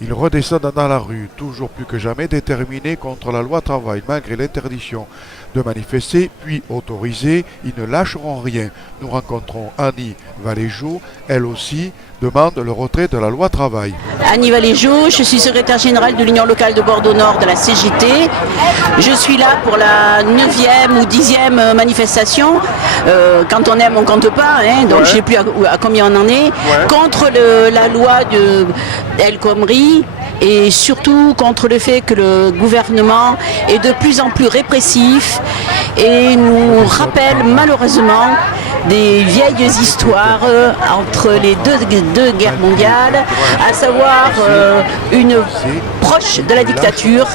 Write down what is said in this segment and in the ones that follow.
Ils redescendent dans la rue, toujours plus que jamais déterminés contre la loi travail, malgré l'interdiction de manifester, puis autorisés, ils ne lâcheront rien. Nous rencontrons Annie Valéjou, elle aussi demande le retrait de la loi travail. Annie Valéjou, je suis secrétaire générale de l'Union locale de Bordeaux-Nord de la CGT. Je suis là pour la 9e ou 10e manifestation. Quand on aime, on compte pas, hein, donc je ne sais plus à combien on en est. Contre la loi de El Khomri et surtout contre le fait que le gouvernement est de plus en plus répressif et nous rappelle malheureusement des vieilles histoires entre les deux guerres mondiales, à savoir une proche de la dictature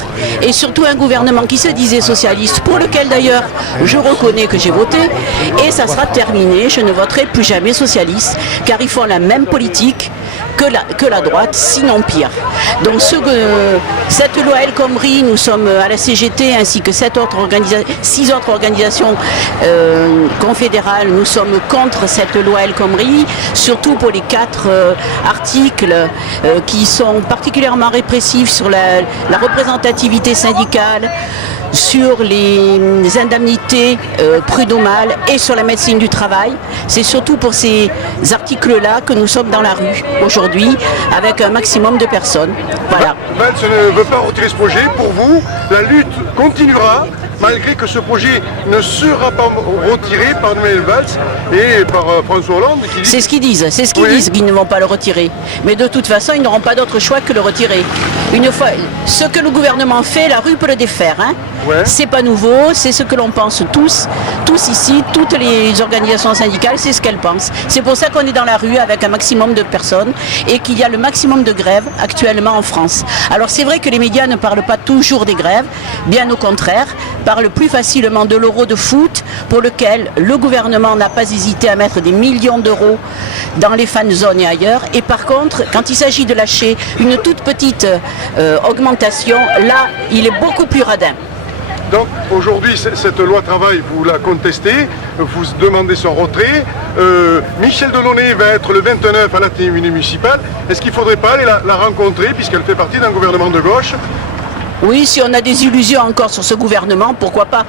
et surtout un gouvernement qui se disait socialiste, pour lequel d'ailleurs je reconnais que j'ai voté, et ça sera terminé, je ne voterai plus jamais socialiste, car ils font la même politique que la droite, sinon pire. Donc cette loi El Khomri, nous sommes à la CGT ainsi que 6 autres organisations confédérales, nous sommes contre cette loi El Khomri, surtout pour les 4 articles qui sont particulièrement répressifs sur la représentativité syndicale, sur les indemnités prud'homales et sur la médecine du travail. C'est surtout pour ces articles-là que nous sommes dans la rue aujourd'hui avec un maximum de personnes. Voilà. Valls ne veut pas retirer ce projet. Pour vous, la lutte continuera malgré que ce projet ne sera pas retiré par Manuel Valls et par François Hollande. C'est ce qu'ils disent, qu'ils ne vont pas le retirer. Mais de toute façon, ils n'auront pas d'autre choix que le retirer. Une fois, ce que le gouvernement fait, la rue peut le défaire. Hein. C'est pas nouveau, c'est ce que l'on pense tous ici, toutes les organisations syndicales, c'est ce qu'elles pensent. C'est pour ça qu'on est dans la rue avec un maximum de personnes et qu'il y a le maximum de grèves actuellement en France. Alors c'est vrai que les médias ne parlent pas toujours des grèves, bien au contraire, parlent plus facilement de l'Euro de foot pour lequel le gouvernement n'a pas hésité à mettre des millions d'euros dans les fan zones et ailleurs. Et par contre, quand il s'agit de lâcher une toute petite augmentation, là, il est beaucoup plus radin. Donc aujourd'hui, cette loi travail, vous la contestez, vous demandez son retrait. Michel Delaunay va être le 29 à la télé municipale. Est-ce qu'il ne faudrait pas aller la rencontrer puisqu'elle fait partie d'un gouvernement de gauche ? Oui, si on a des illusions encore sur ce gouvernement, pourquoi pas.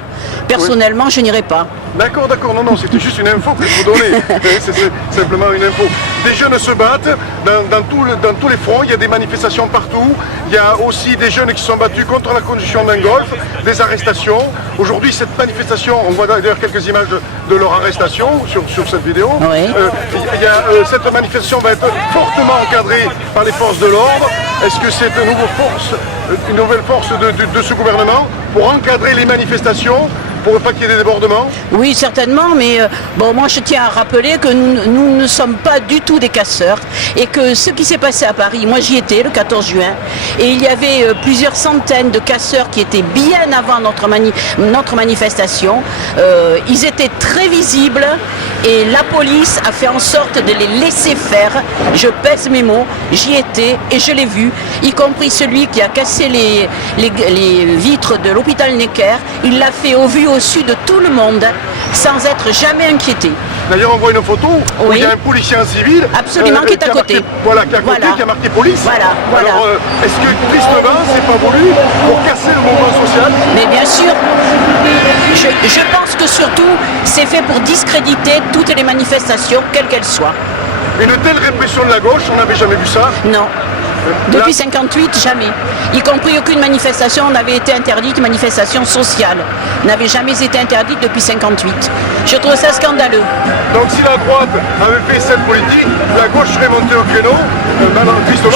Personnellement, je n'irai pas. D'accord, non, c'était juste une info que je vous donnais. C'est simplement une info. Des jeunes se battent dans tous les fronts, il y a des manifestations partout. Il y a aussi des jeunes qui sont battus contre la conduction d'un golf, des arrestations. Aujourd'hui, cette manifestation, on voit d'ailleurs quelques images de leur arrestation sur cette vidéo. Oui. Cette manifestation va être fortement encadrée par les forces de l'ordre. Est-ce que c'est une nouvelle force de ce gouvernement pour encadrer les manifestations, pour ne pas qu'il y ait des débordements? Oui, certainement, mais moi je tiens à rappeler que nous ne sommes pas du tout des casseurs et que ce qui s'est passé à Paris, moi j'y étais le 14 juin, et il y avait plusieurs centaines de casseurs qui étaient bien avant notre manifestation. Ils étaient très visibles et la police a fait en sorte de les laisser faire. Je pèse mes mots, j'y étais et je l'ai vu, y compris celui qui a cassé les vitres de l'hôpital Necker. Il l'a fait au vu au su de tout le monde sans être jamais inquiété. D'ailleurs, on voit une photo où il y a un policier en civil. Absolument, qui est à côté. Qui a marqué police. Voilà. Alors, est-ce que tristement, c'est pas voulu pour casser le mouvement social? Mais bien sûr, je pense que surtout, c'est fait pour discréditer toutes les manifestations, quelles qu'elles soient. Une telle répression de la gauche, on n'avait jamais vu ça? Non. Depuis 58, jamais. Y compris aucune manifestation n'avait été interdite, manifestation sociale n'avait jamais été interdite depuis 58. Je trouve ça scandaleux. Donc si la droite avait fait cette politique, la gauche serait montée au créneau, tristement?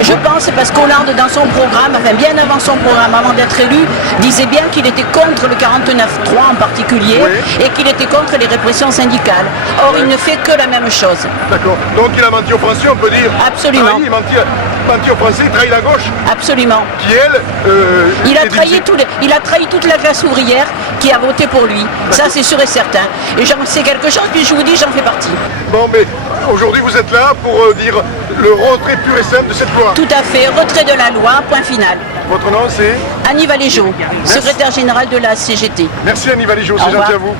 Je pense parce qu'Hollande dans son programme, enfin bien avant son programme, avant d'être élu, disait bien qu'il était contre le 49.3 en particulier, et qu'il était contre les répressions syndicales. Or il ne fait que la même chose. D'accord. Donc il a menti aux Français, on peut dire? Absolument. Menti aux Français, il trahit la gauche? Absolument. Qui elle il a trahi toute la classe ouvrière qui a voté pour lui. Ça c'est sûr et certain. Et j'en sais quelque chose, puis je vous dis, j'en fais partie. Bon, mais aujourd'hui vous êtes là pour dire le retrait pur et simple de cette loi? Tout à fait, retrait de la loi, point final. Votre nom c'est? Annie Valéjou, secrétaire générale de la CGT. Merci Annie Valéjou, c'est gentil à vous.